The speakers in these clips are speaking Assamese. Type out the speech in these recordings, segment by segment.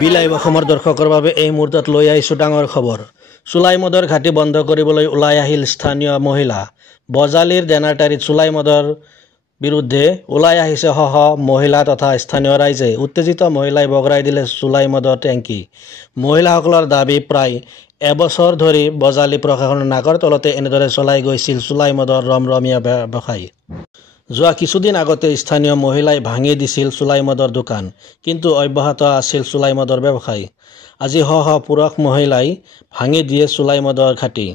বিলাইভ অসমৰ দৰ্শকৰ বাবে এই মুহূৰ্তত লৈ আহিছোঁ ডাঙৰ খবৰ। চুলাই মদৰ ঘাটি বন্ধ কৰিবলৈ ওলাই আহিল স্থানীয় মহিলা। বজালিৰ দেনাটাৰীত চুলাই মদৰ বিৰুদ্ধে ওলাই আহিছে সহ মহিলা তথা স্থানীয় ৰাইজে। উত্তেজিত মহিলাই বগৰাই দিলে চুলাই মদৰ টেংকি। মহিলাসকলৰ দাবী, প্ৰায় এবছৰ ধৰি বজালি প্ৰশাসনৰ নাকৰ তলতে এনেদৰে চলাই গৈছিল চুলাই মদৰ ৰমৰমীয়া ব্যৱসায়। যোৱা কিছুদিন আগতে স্থানীয় মহিলাই ভাঙি দিছিল চুলাই মদৰ দোকান, কিন্তু অব্যাহত আছিল চুলাই মদৰ ব্যৱসায়। আজি সহ পুৰুষ মহিলাই ভাঙি দিয়ে চুলাই মদৰ ঘাটি।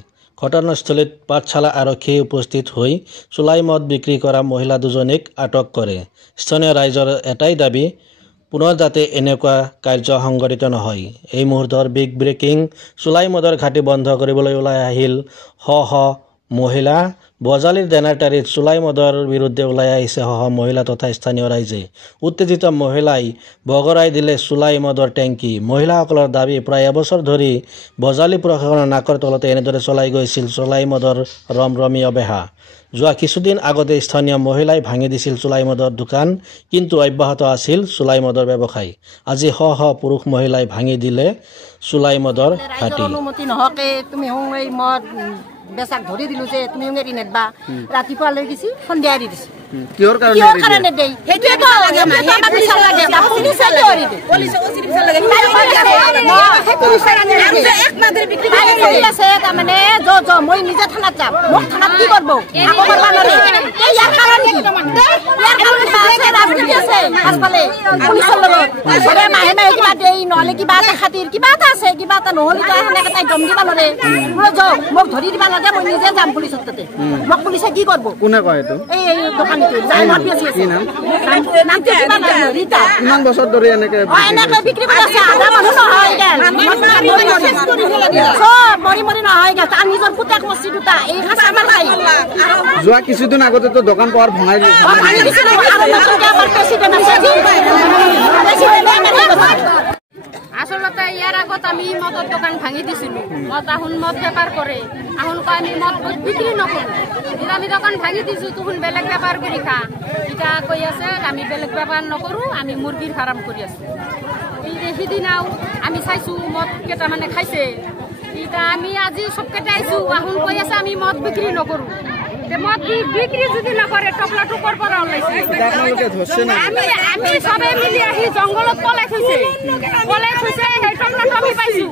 ঘটনাস্থলীত পাঠশালা আৰক্ষী উপস্থিত হৈ চুলাই মদ বিক্ৰী কৰা মহিলা দুজনীক আটক কৰে। স্থানীয় ৰাইজৰ এটাই দাবী, পুনৰ যাতে এনেকুৱা কাৰ্য সংঘটিত নহয়। এই মুহূৰ্তৰ বিগ ব্ৰেকিং, চুলাই মদৰ ঘাটি বন্ধ কৰিবলৈ ওলাই আহিল সহ মহিলা। বজালিৰ দেনাটাৰীত চুলাই মদৰ বিৰুদ্ধে ওলাই আহিছে সহ মহিলা তথা স্থানীয় ৰাইজে। উত্তেজিত মহিলাই বগৰাই দিলে চুলাই মদৰ টেংকি। মহিলাসকলৰ দাবী, প্ৰায় এবছৰ ধৰি বজালি প্ৰশাসনৰ নাকৰ তলতে এনেদৰে চলাই গৈছিল চুলাই মদৰ ৰমৰমীয়া বেহা। যোৱা কিছুদিন আগতে স্থানীয় মহিলাই ভাঙি দিছিল চুলাই মদৰ দোকান, কিন্তু অব্যাহত আছিল চুলাই মদৰ ব্যৱসায়। আজি সহ পুৰুষ মহিলাই ভাঙি দিলে চুলাই মদৰ ঘাটি। অনুমতি নহকে তুমি এই মদ বেচাক ধৰি দিলো যে তুমি এৰি নেদবা, ৰাতিপুৱা লৈ গেছি সন্ধিয়া এৰি দিছি। কিহৰ কাৰণে দেই সেইটোৱেতো তাৰমানে মই নিজে থানাত যাম, মোক থানাত কি কৰিব মাহে মাহে কিবা দেই নহলে কিবা এটা খাতিৰ কিবা এটা আছে, কিবা এটা নহলে সেনেকে তাই দম দিবা নোৱাৰে। মোক ধৰি দিবা লাগে, মই নিজে যাম পুলিচৰ তাতে। মোক পুলিচে কি কৰিব? কোনে কয় এইটো? এই দোকানীটো কিমান বছৰ ধৰি এনেকে বিক্ৰী কৰি আছে? আধা মানুহ নহয়, চব মৰি মৰি নহয়, তাৰ নিজৰ পুতেক মচি দুটা। এই যোৱা কিছুদিন আগতেতো দোকান পোহাৰ ভঙাই আচলতে ইয়াৰ আগত আমি মদৰ দোকান ভাঙি দিছিলো। মদ আহুন মদ বেপাৰ কৰে, আহুন কয় আমি মদ বিক্ৰী নকৰো। এতিয়া আমি দোকান ভাঙি দিছো, তুহুন বেলেগ বেপাৰ কৰি খা। এতিয়া কৈ আছে আমি বেলেগ বেপাৰ নকৰো, আমি মুৰ্গীৰ ফাৰ্ম কৰি আছো। সিদিনাও আমি চাইছো মদ কেইটামানে খাইছে। এতিয়া আমি আজি চবকেইটা আহিছো, আহুন কৈ আছে আমি মদ বিক্ৰী নকৰো। মদ বিক্ৰী যদি নকৰে টপলাটো কৰ পৰা ওলাইছে? আমি সবে মিলি আহি জংঘলত পলাই থৈছে, সেই টপলাটো আমি পাইছো।